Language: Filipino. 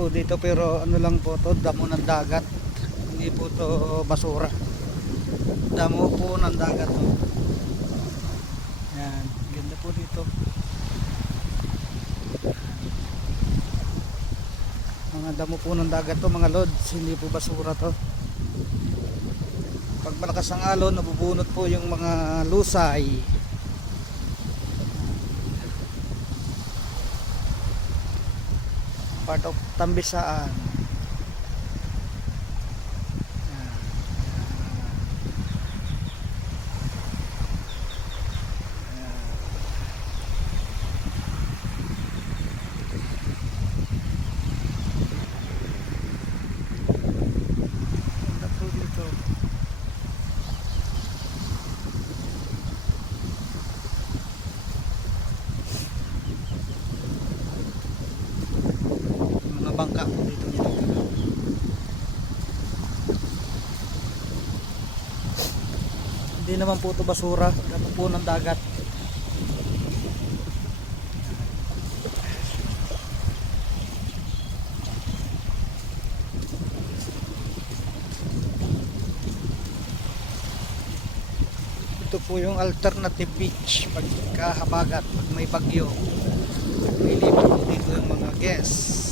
po dito, pero ano lang po to, damo ng dagat. Hindi po to basura. Damo po ng dagat to. Yan, ganda po dito. Mga damo po ng dagat to, mga lods, hindi po basura to. Pag malakas ang alon, nabubunot po yung mga lusay. Part of Tambisaan. Yan. Ganda po dito. Mga bangka po dito niya. Hindi naman po ito basura, damo po ng dagat. Ito po yung alternative beach pagka habagat, pag may bagyo. May lipat po dito yung mga guests.